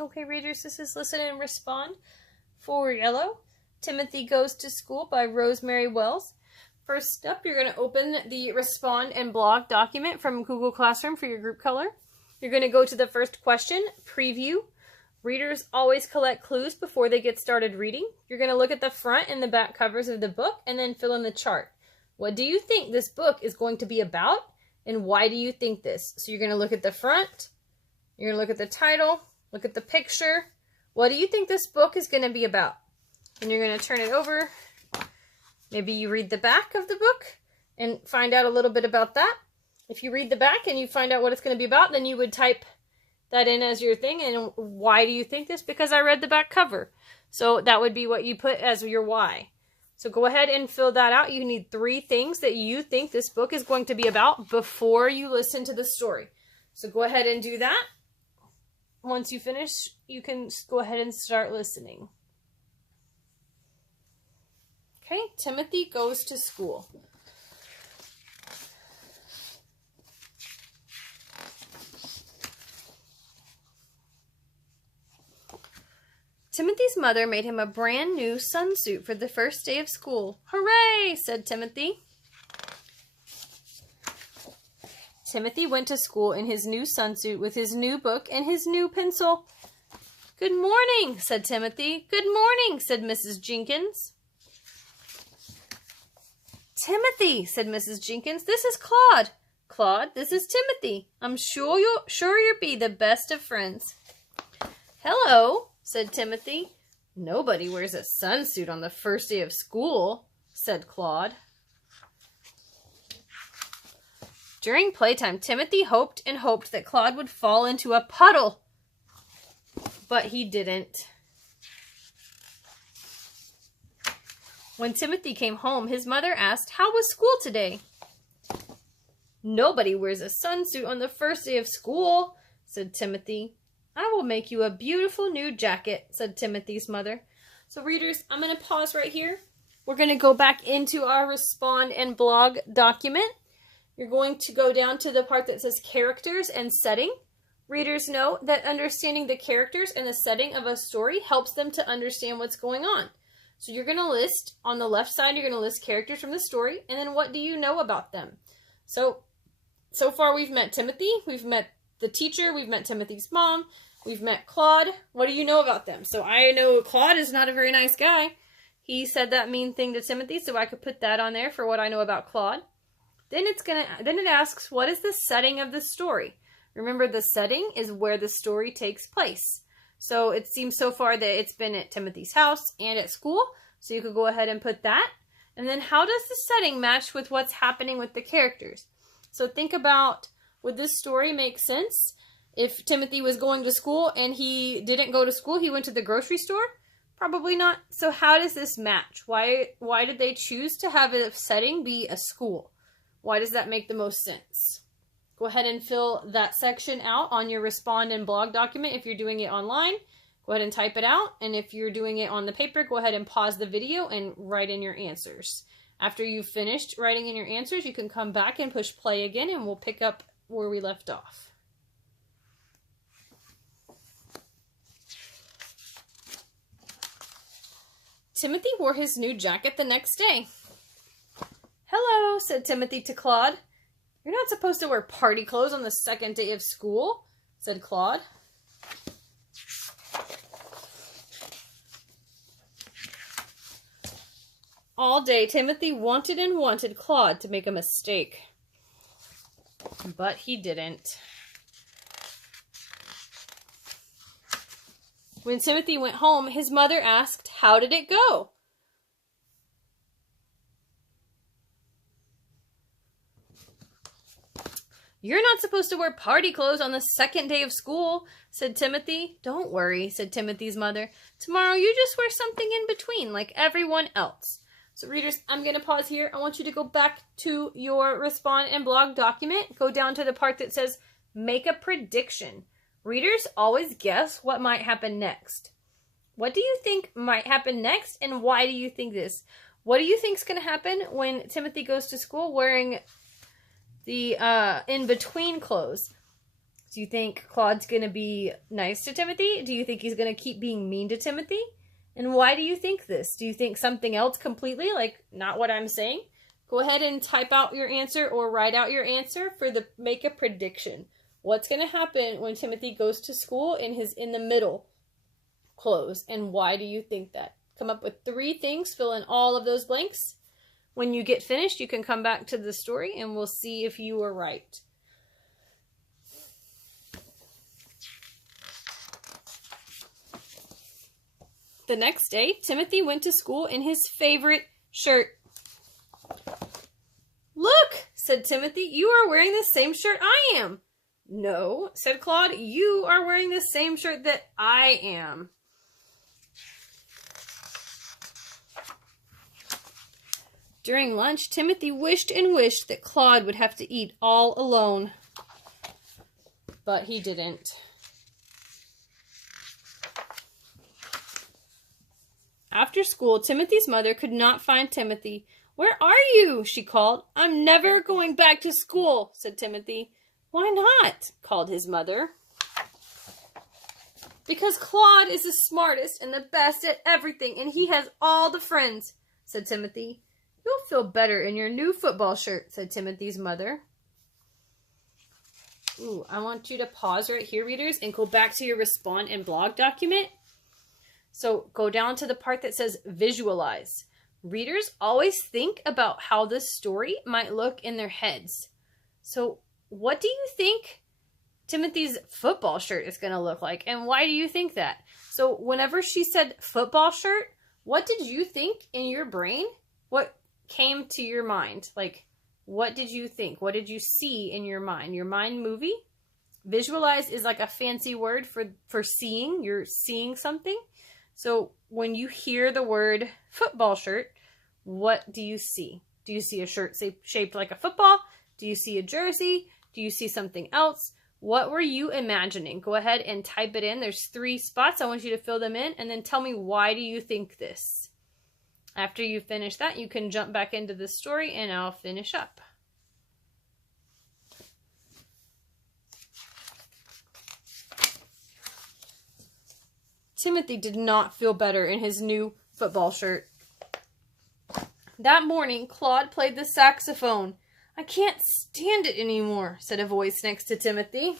Okay, readers, this is Listen and Respond for Yellow. Timothy Goes to School by Rosemary Wells. First up, you're going to open the Respond and Blog document from Google Classroom for your group color. You're going to go to the first question, Preview. Readers always collect clues before they get started reading. You're going to look at the front and the back covers of the book and then fill in the chart. What do you think this book is going to be about, and why do you think this? So you're going to look at the front, you're going to look at the title, look at the picture. What do you think this book is going to be about? And you're going to turn it over. Maybe you read the back of the book and find out a little bit about that. If you read the back and you find out what it's going to be about, then you would type that in as your thing. And why do you think this? Because I read the back cover. So that would be what you put as your why. So go ahead and fill that out. You need 3 things that you think this book is going to be about before you listen to the story. So go ahead and do that. Once you finish, you can go ahead and start listening. Okay, Timothy Goes to School. Timothy's mother made him a brand new sunsuit for the first day of school. Hooray, said Timothy. Timothy went to school in his new sunsuit with his new book and his new pencil. Good morning, said Timothy. Good morning, said Mrs. Jenkins. Timothy, said Mrs. Jenkins, this is Claude. Claude, this is Timothy. I'm sure you'll be the best of friends. Hello, said Timothy. Nobody wears a sunsuit on the first day of school, said Claude. During playtime, Timothy hoped and hoped that Claude would fall into a puddle, but he didn't. When Timothy came home, his mother asked, "How was school today?" Nobody wears a sunsuit on the first day of school, said Timothy. I will make you a beautiful new jacket, said Timothy's mother. So readers, I'm going to pause right here. We're going to go back into our Respond and Blog document. You're going to go down to the part that says characters and setting. Readers know that understanding the characters and the setting of a story helps them to understand what's going on. So you're going to list, on the left side, you're going to list characters from the story, and then what do you know about them? So far we've met Timothy, we've met the teacher, we've met Timothy's mom, we've met Claude. What do you know about them? So I know Claude is not a very nice guy. He said that mean thing to Timothy, so I could put that on there for what I know about Claude. Then it asks, what is the setting of the story? Remember, the setting is where the story takes place. So it seems so far that it's been at Timothy's house and at school. So you could go ahead and put that. And then how does the setting match with what's happening with the characters? So think about, would this story make sense if Timothy was going to school and he didn't go to school, he went to the grocery store? Probably not. So how does this match? Why did they choose to have a setting be a school? Why does that make the most sense? Go ahead and fill that section out on your Respond and Blog document. If you're doing it online, go ahead and type it out. And if you're doing it on the paper, go ahead and pause the video and write in your answers. After you've finished writing in your answers, you can come back and push play again, and we'll pick up where we left off. Timothy wore his new jacket the next day. Hello, said Timothy to Claude. You're not supposed to wear party clothes on the second day of school, said Claude. All day, Timothy wanted and wanted Claude to make a mistake. But he didn't. When Timothy went home, his mother asked, "How did it go?" You're not supposed to wear party clothes on the second day of school, said Timothy. Don't worry, said Timothy's mother. Tomorrow you just wear something in between, like everyone else. So readers, I'm going to pause here. I want you to go back to your Respond and Blog document. Go down to the part that says, make a prediction. Readers always guess what might happen next. What do you think might happen next, and why do you think this? What do you think is going to happen when Timothy goes to school wearing the in-between clothes? Do you think Claude's going to be nice to Timothy? Do you think he's going to keep being mean to Timothy? And why do you think this? Do you think something else completely, like not what I'm saying? Go ahead and type out your answer or write out your answer for the make a prediction. What's going to happen when Timothy goes to school in his in the middle clothes? And why do you think that? Come up with 3 things, fill in all of those blanks. When you get finished, you can come back to the story and we'll see if you were right. The next day, Timothy went to school in his favorite shirt. "Look," said Timothy, "you are wearing the same shirt I am." "No," said Claude, "you are wearing the same shirt that I am." During lunch, Timothy wished and wished that Claude would have to eat all alone. But he didn't. After school, Timothy's mother could not find Timothy. "Where are you?" she called. "I'm never going back to school," said Timothy. "Why not?" called his mother. "Because Claude is the smartest and the best at everything, and he has all the friends," said Timothy. "You'll feel better in your new football shirt," said Timothy's mother. Ooh, I want you to pause right here, readers, and go back to your respond and blog document. So go down to the part that says visualize. Readers always think about how the story might look in their heads. So what do you think Timothy's football shirt is going to look like? And why do you think that? So whenever she said football shirt, what did you think in your brain? What came to your mind? Like, what did you think? What did you see in your mind? Your mind movie? Visualize is like a fancy word for seeing. You're seeing something. So when you hear the word football shirt, what do you see? Do you see a shirt shaped like a football? Do you see a jersey? Do you see something else? What were you imagining? Go ahead and type it in. There's 3 spots. I want you to fill them in and then tell me, why do you think this? After you finish that, you can jump back into the story and I'll finish up. Timothy did not feel better in his new football shirt. That morning, Claude played the saxophone. "I can't stand it anymore," said a voice next to Timothy.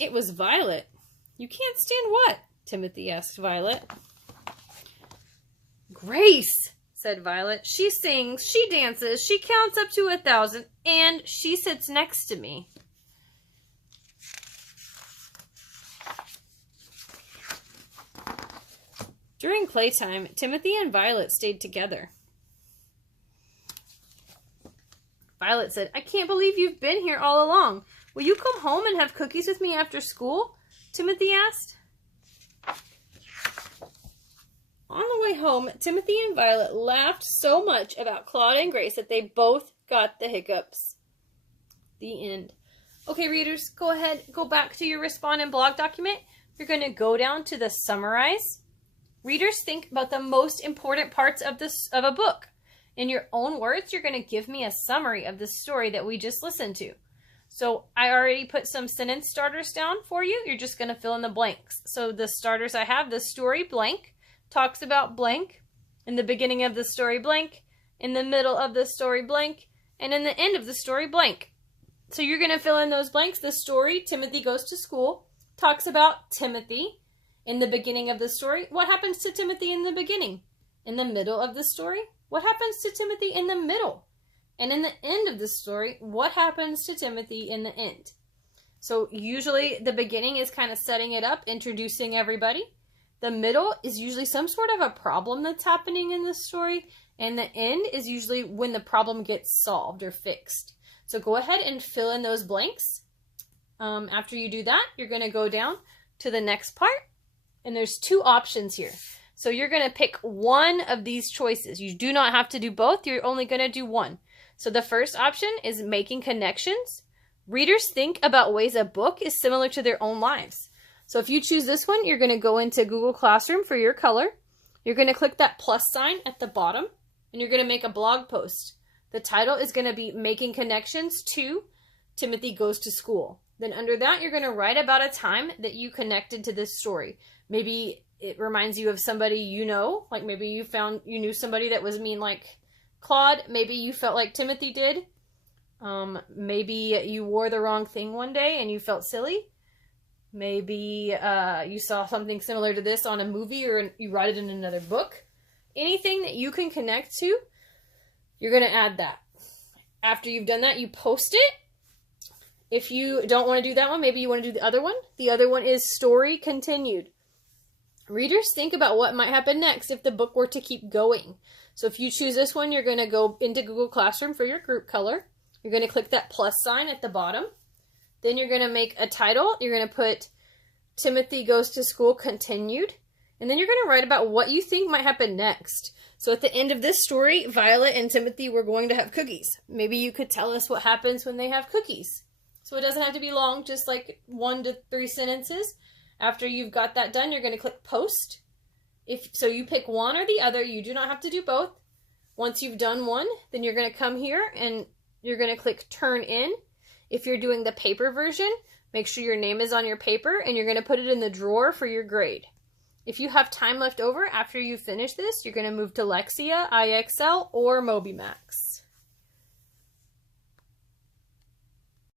It was Violet. "You can't stand what?" Timothy asked Violet. "Grace," said Violet. "She sings, she dances, she counts up to 1,000, and she sits next to me." During playtime, Timothy and Violet stayed together. Violet said, "I can't believe you've been here all along. Will you come home and have cookies with me after school?" Timothy asked. On the way home, Timothy and Violet laughed so much about Claude and Grace that they both got the hiccups. The end. Okay, readers, go ahead, go back to your respond and blog document. You're going to go down to the summarize. Readers, think about the most important parts of a book. In your own words, you're going to give me a summary of the story that we just listened to. So I already put some sentence starters down for you. You're just going to fill in the blanks. So the starters I have, the story blank talks about blank, in the beginning of the story blank, in the middle of the story blank, and in the end of the story blank. So you're going to fill in those blanks. The story, Timothy Goes to School, talks about Timothy. In the beginning of the story, what happens to Timothy in the beginning? In the middle of the story, what happens to Timothy in the middle? And in the end of the story, what happens to Timothy in the end? So usually the beginning is kind of setting it up, introducing everybody. The middle is usually some sort of a problem that's happening in the story. And the end is usually when the problem gets solved or fixed. So go ahead and fill in those blanks. After you do that, you're going to go down to the next part. And there's 2 options here. So you're going to pick one of these choices. You do not have to do both. You're only going to do one. So the first option is making connections. Readers think about ways a book is similar to their own lives. So if you choose this one, you're going to go into Google Classroom for your color. You're going to click that plus sign at the bottom, and you're going to make a blog post. The title is going to be Making Connections to Timothy Goes to School. Then under that, you're going to write about a time that you connected to this story. Maybe it reminds you of somebody you know, like maybe you knew somebody that was mean like Claude. Maybe you felt like Timothy did. Maybe you wore the wrong thing one day and you felt silly. Maybe you saw something similar to this on a movie, or you read it in another book. Anything that you can connect to, you're going to add that. After you've done that, you post it. If you don't want to do that one, maybe you want to do the other one. The other one is Story Continued. Readers, think about what might happen next if the book were to keep going. So if you choose this one, you're going to go into Google Classroom for your group color. You're going to click that plus sign at the bottom. Then you're going to make a title. You're going to put Timothy Goes to School Continued. And then you're going to write about what you think might happen next. So at the end of this story, Violet and Timothy were going to have cookies. Maybe you could tell us what happens when they have cookies. So it doesn't have to be long, just like 1 to 3 sentences. After you've got that done, you're going to click post. So you pick one or the other. You do not have to do both. Once you've done one, then you're going to come here and you're going to click turn in. If you're doing the paper version, make sure your name is on your paper and you're going to put it in the drawer for your grade. If you have time left over after you finish this, you're going to move to Lexia, IXL, or MobyMax.